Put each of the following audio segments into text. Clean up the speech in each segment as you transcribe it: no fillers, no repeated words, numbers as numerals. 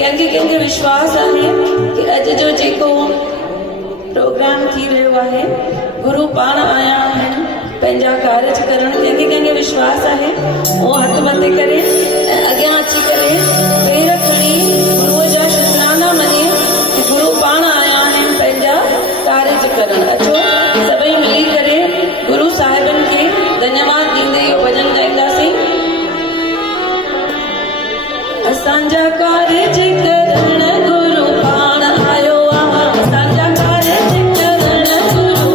कंहिंखे विश्वास आहे कि अॼु जो जेको प्रोग्राम थी रहियो आहे गुरु पाण आया आहिनि पंहिंजा कार्य करण। कंहिंखे विश्वास आहे उहो हथ मथे करे ऐं अॻियां अची करे पेर खणी गुरुअ जा शुकराना मञे कि गुरु पाण आया आहिनि पंहिंजा कार्य करण। अचो सभई मिली करे गुरु साहिबनि खे धन्यवाद ॾींदे इहो भॼन ॻाईंदासीं। असांजा कार्य करण गुरु पाण आयो आहे, असांजा कार्य करण गुरु,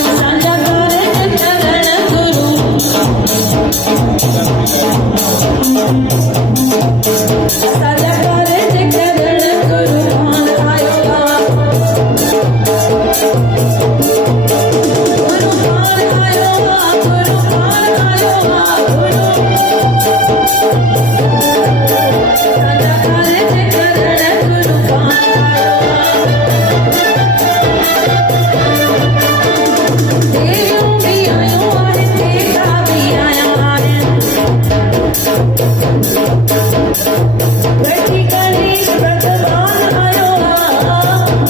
असांजा कार्य करण गुरु, असांजा कार्य करण गुरु पाण आयो आहे, गुरु पाण आयो आहे, गुरु पाण आयो आहे, गुरु असांजा कार्य करण गुरु पाण आयो आहे। देवूं बि आयो आहे, देवता बि आया आहिनि, गठी गणेश भगवान आयो आहे,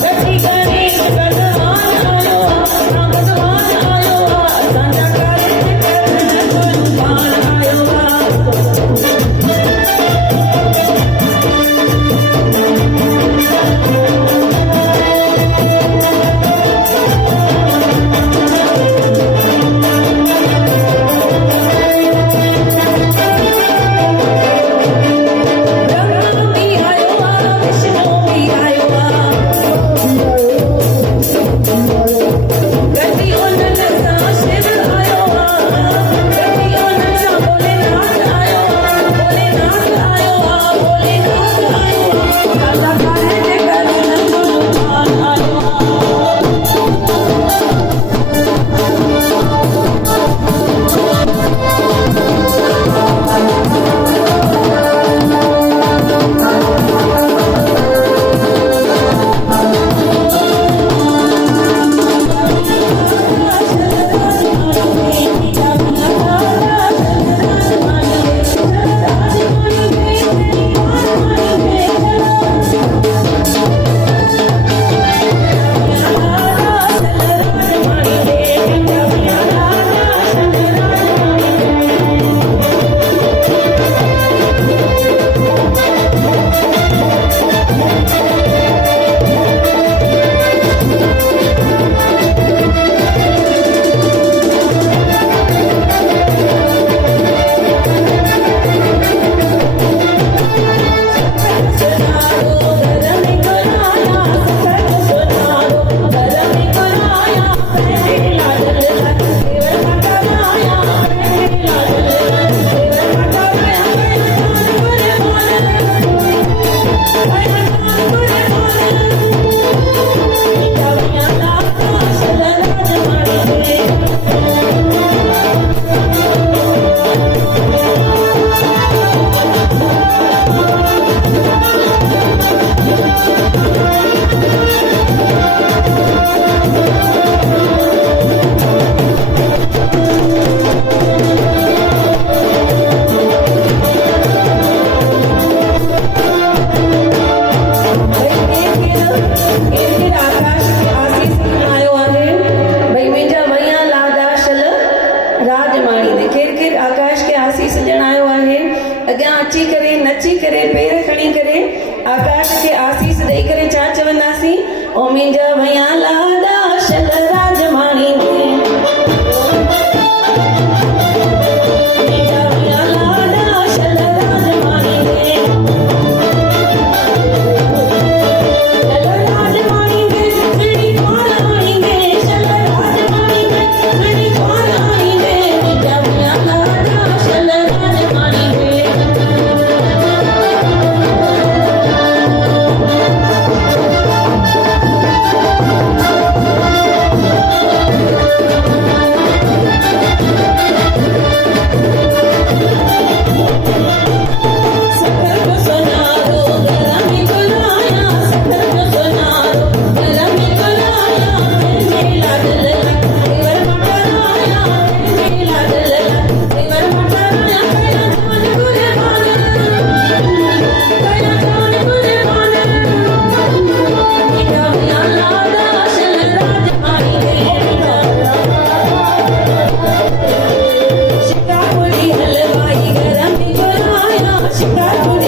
गठी गणेश भगवान आयो आहे, भगवान आयो आहे, असांजा कार्य करण गुरु पाण आयो आहे। ब्रह्मा बि आयो आहे, विष्णु बि आयो आहे, गठी उन्हनि सां शिव आयो आहे, गठी उन्हनि सां भोलेनाथ आयो आहे, भोलेनाथ आयो आहे, भोलेनाथ आयो आहे, असांजा कार्य करण गुरु पाण आयो अची करे नची करे पेर खणी करे आकाश के आसीस ॾेई करे छा चवंदासीं, ओ मुंहिंजा भैया लाॾा शल राजमाणी प्रार्थना